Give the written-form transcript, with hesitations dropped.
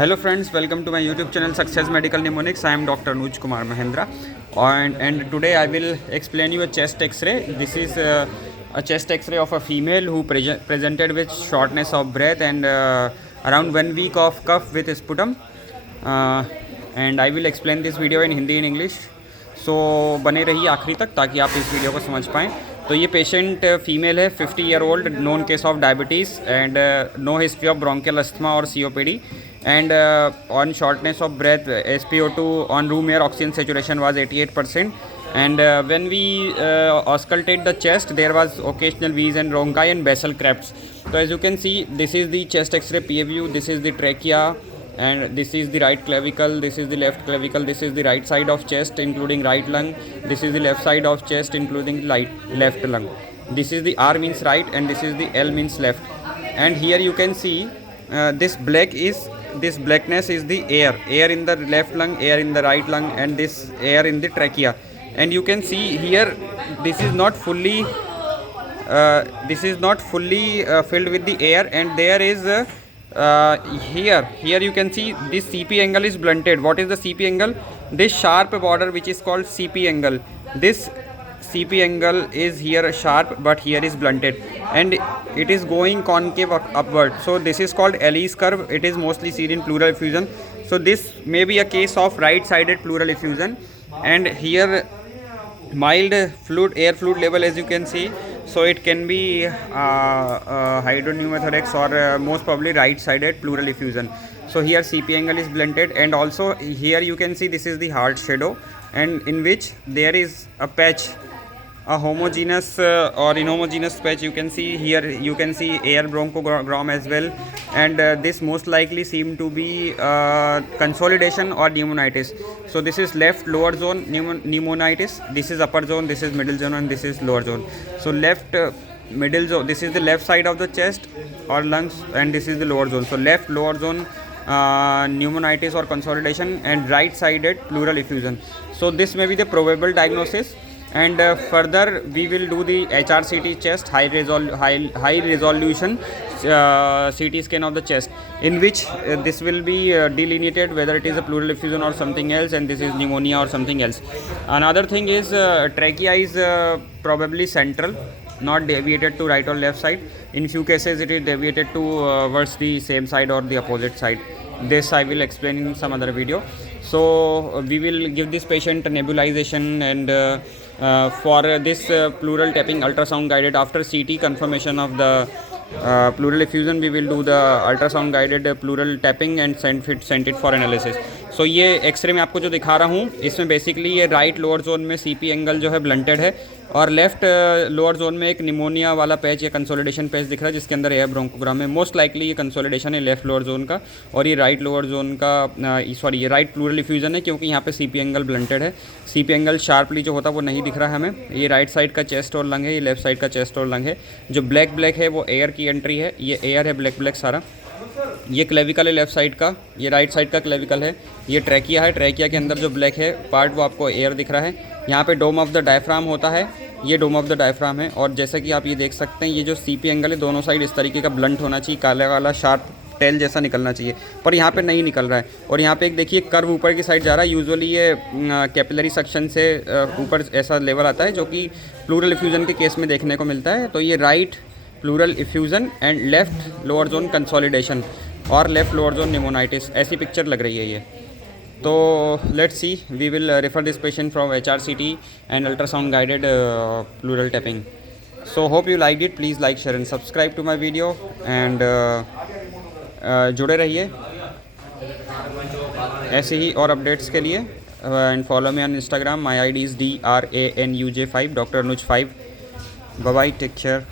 Hello friends, welcome to my YouTube channel Success Medical Mnemonics. I am Dr. Anuj Kumar Mahendra, and today I will explain you a chest X-ray. This is a chest X-ray of a female who presented with shortness of breath and around 1 week of cough with sputum. And I will explain this video in Hindi and English. So बने रहिए आखिरी तक ताकि आप इस video को समझ पाएँ. तो ये पेशेंट फीमेल है, 50 year old, known case of diabetes and no history of bronchial asthma और COPD, and on shortness of breath, SpO2 on room air oxygen saturation was 88%, and when we auscultate the chest, there was occasional wheeze and bronchi and basal crepes. So as you can see, this is the chest X-ray PA view, this is the trachea, and this is the right clavicle, this is the left clavicle, this is the right side of chest including right lung, this is the left side of chest including left lung, this is the R means right and this is the L means left. And here you can see this blackness is the air in the left lung, air in the right lung, and this air in the trachea. And you can see here this is not fully filled with the air, and there is here you can see this CP angle is blunted. What is the CP angle? This sharp border which is called CP angle. This CP angle is here sharp, but here is blunted and it is going concave upward. So this is called Ellis curve. It is mostly seen in pleural effusion. So this may be a case of right sided pleural effusion, and here mild air fluid level, as you can see. So it can be hydropneumothorax or most probably right sided pleural effusion. So here CP angle is blunted, and also here you can see this is the heart shadow, and in which there is a patch, a homogeneous or inhomogeneous patch. You can see here, you can see air bronchogram as well, and this most likely seem to be consolidation or pneumonitis. So this is left lower zone pneumonitis, this is upper zone, this is middle zone, and this is lower zone. So left middle zone, this is the left side of the chest or lungs, and this is the lower zone. So left lower zone pneumonitis or consolidation, and right sided pleural effusion. So this may be the probable diagnosis. And further we will do the HRCT chest, high resolution CT scan of the chest, in which this will be delineated whether it is a pleural effusion or something else, and this is pneumonia or something else. Another thing is trachea is probably central, not deviated to right or left side. In few cases it is deviated towards the same side or the opposite side. This I will explain in some other video. So we will give this patient nebulization, and for this pleural tapping ultrasound guided, after CT confirmation of the pleural effusion, we will do the ultrasound guided pleural tapping and send it for analysis. So ये x ray में आपको जो दिखा रहा हूँ, इसमें basically ये right lower zone में CP एंगल जो है ब्लंटेड है, और लेफ्ट लोअर जोन में एक निमोनिया वाला पैच या कंसोलिडेशन पैच दिख रहा है जिसके अंदर एयर ब्रोंकोग्राम है. मोस्ट लाइकली ये कंसोलिडेशन है लेफ्ट लोअर जोन का, और ये राइट लोअर जोन का ये राइट प्लूरल इफ्यूजन है, क्योंकि यहाँ पे CP एंगल ब्लंटेड है. CP एंगल शार्पली जो होता है वो नहीं दिख रहा है हमें. ये राइट साइड का चेस्ट और लंग है, ये लेफ्ट साइड का चेस्ट और लंग है. जो ब्लैक है वो एयर की एंट्री है, ये एयर है ब्लैक सारा. ये क्लेविकल है लेफ्ट साइड का, ये राइट साइड का क्लेविकल है. ये ट्रैकिया है, ट्रैकिया के अंदर जो ब्लैक है पार्ट वो आपको एयर दिख रहा है. यहाँ पे डोम ऑफ द डायफ्राम होता है, ये डोम ऑफ द डायफ्राम है. और जैसा कि आप ये देख सकते हैं, ये जो CP एंगल है दोनों साइड इस तरीके का ब्लंट होना चाहिए, काला वाला शार्प टेल जैसा निकलना चाहिए, पर यहाँ पे नहीं निकल रहा है. और यहाँ पे एक देखिए कर्व ऊपर की साइड जा रहा है. यूजुअली ये कैपिलरी सक्शन से ऊपर ऐसा लेवल आता है जो कि प्लूरल इफ्यूजन के केस में देखने को मिलता है. तो ये right pleural effusion and left lower zone consolidation और लेफ्ट लोअर जोन निमोनाइटिस, ऐसी पिक्चर लग रही है ये. तो let's see, we will refer this patient from HRCT and ultrasound guided pleural tapping. So hope you like it. Please like, share and subscribe to my video, and जुड़े रहिए ऐसे ही और अपडेट्स के लिए. And follow me on Instagram. My ID is DRANUJ5, Dr. Anuj 5. Bye bye, take care.